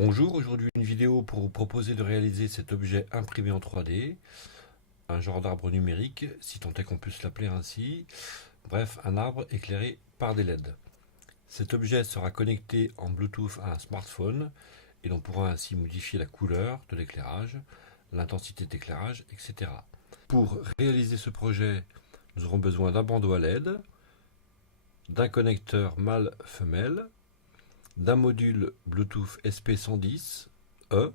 Bonjour, aujourd'hui une vidéo pour vous proposer de réaliser cet objet imprimé en 3D, un genre d'arbre numérique, si tant est qu'on puisse l'appeler ainsi, bref, un arbre éclairé par des LED. Cet objet sera connecté en Bluetooth à un smartphone et l'on pourra ainsi modifier la couleur de l'éclairage, l'intensité d'éclairage, etc. Pour réaliser ce projet, nous aurons besoin d'un bandeau à LED, d'un connecteur mâle-femelle, d'un module Bluetooth SP110E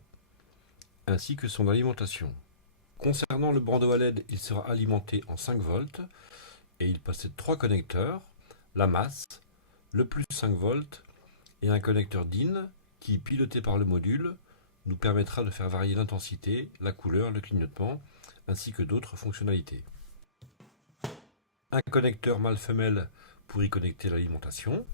ainsi que son alimentation. Concernant le bandeau à LED, il sera alimenté en 5 volts et il possède 3 connecteurs, la masse, le plus 5 volts et un connecteur DIN qui, piloté par le module, nous permettra de faire varier l'intensité, la couleur, le clignotement ainsi que d'autres fonctionnalités. Un connecteur mâle-femelle pour y connecter l'alimentation.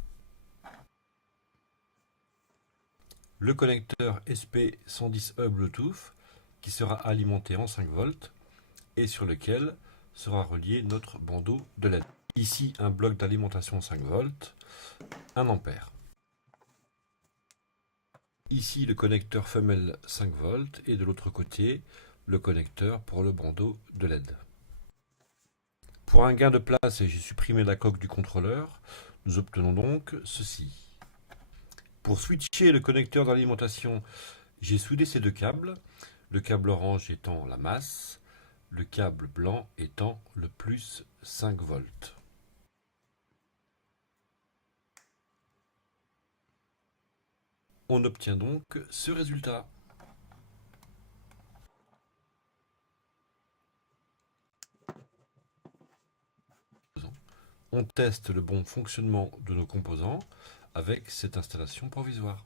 Le connecteur SP110E Bluetooth qui sera alimenté en 5 volts et sur lequel sera relié notre bandeau de LED. Ici, un bloc d'alimentation 5 volts, 1 ampère. Ici, le connecteur femelle 5 volts et de l'autre côté, le connecteur pour le bandeau de LED. Pour un gain de place, et j'ai supprimé la coque du contrôleur, nous obtenons donc ceci. Pour switcher le connecteur d'alimentation, j'ai soudé ces deux câbles, le câble orange étant la masse, le câble blanc étant le plus 5 volts. On obtient donc ce résultat. On teste le bon fonctionnement de nos composants avec cette installation provisoire.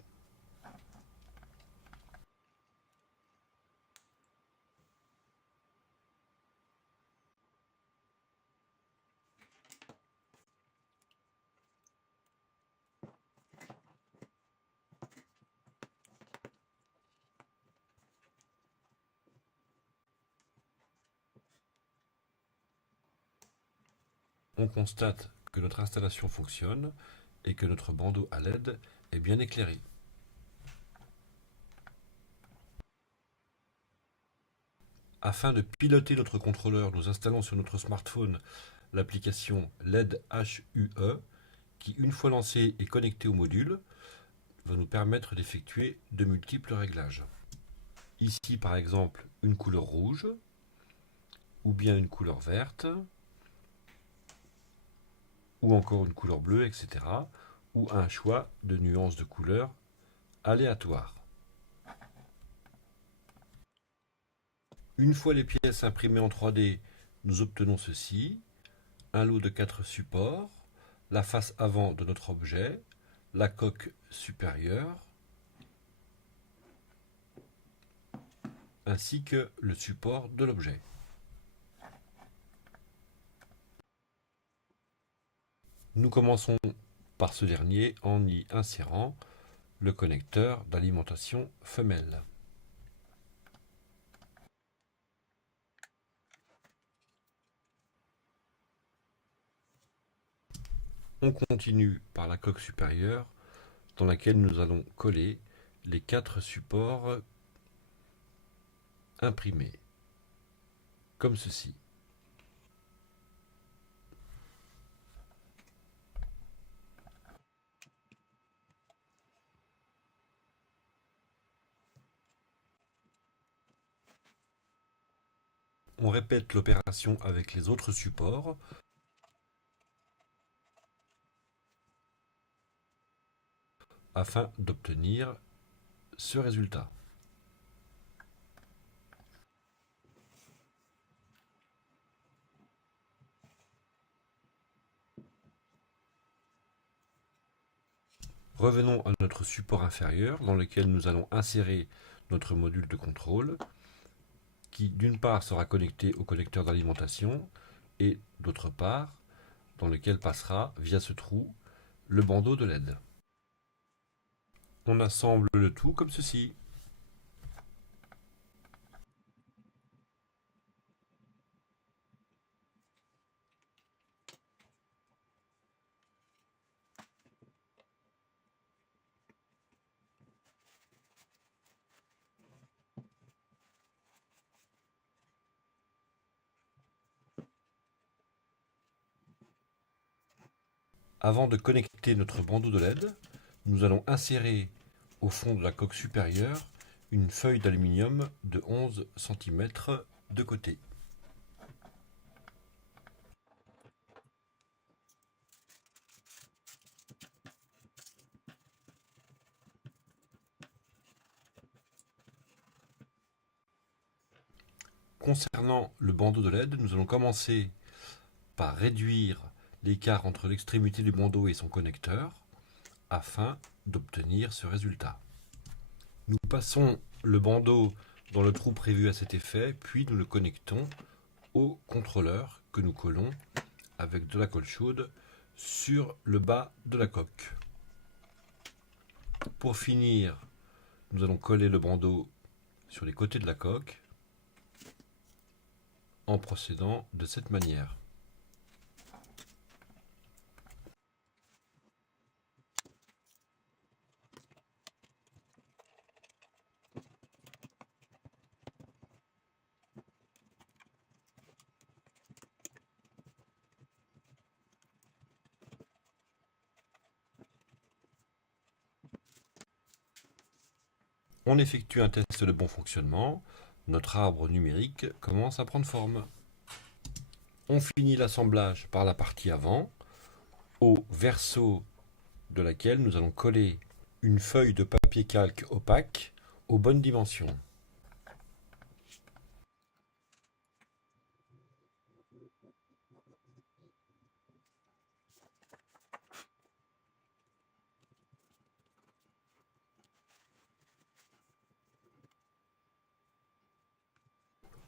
On constate que notre installation fonctionne et que notre bandeau à LED est bien éclairé. Afin de piloter notre contrôleur, nous installons sur notre smartphone l'application LED HUE qui, une fois lancée et connectée au module, va nous permettre d'effectuer de multiples réglages. Ici, par exemple, une couleur rouge ou bien une couleur verte ou encore une couleur bleue, etc. ou un choix de nuances de couleurs aléatoires. Une fois les pièces imprimées en 3D, nous obtenons ceci, un lot de 4 supports, la face avant de notre objet, la coque supérieure, ainsi que le support de l'objet. Nous commençons par ce dernier en y insérant le connecteur d'alimentation femelle. On continue par la coque supérieure dans laquelle nous allons coller les 4 supports imprimés, comme ceci. On répète l'opération avec les autres supports afin d'obtenir ce résultat. Revenons à notre support inférieur dans lequel nous allons insérer notre module de contrôle qui d'une part sera connecté au connecteur d'alimentation et d'autre part dans lequel passera via ce trou le bandeau de LED. On assemble le tout comme ceci. Avant de connecter notre bandeau de LED, nous allons insérer au fond de la coque supérieure une feuille d'aluminium de 11 cm de côté. Concernant le bandeau de LED, nous allons commencer par réduire l'écart entre l'extrémité du bandeau et son connecteur afin d'obtenir ce résultat. Nous passons le bandeau dans le trou prévu à cet effet, puis nous le connectons au contrôleur que nous collons avec de la colle chaude sur le bas de la coque. Pour finir, nous allons coller le bandeau sur les côtés de la coque en procédant de cette manière. On effectue un test de bon fonctionnement. Notre arbre numérique commence à prendre forme. On finit l'assemblage par la partie avant, au verso de laquelle nous allons coller une feuille de papier calque opaque aux bonnes dimensions.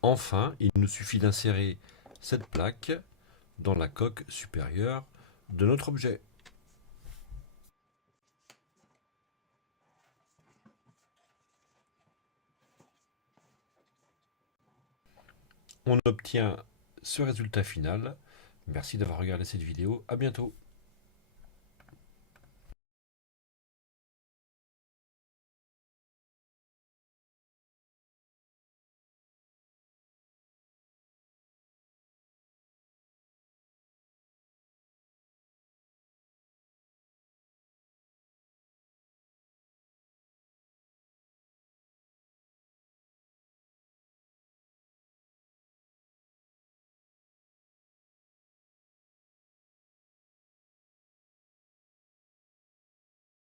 Enfin, il nous suffit d'insérer cette plaque dans la coque supérieure de notre objet. On obtient ce résultat final. Merci d'avoir regardé cette vidéo. À bientôt.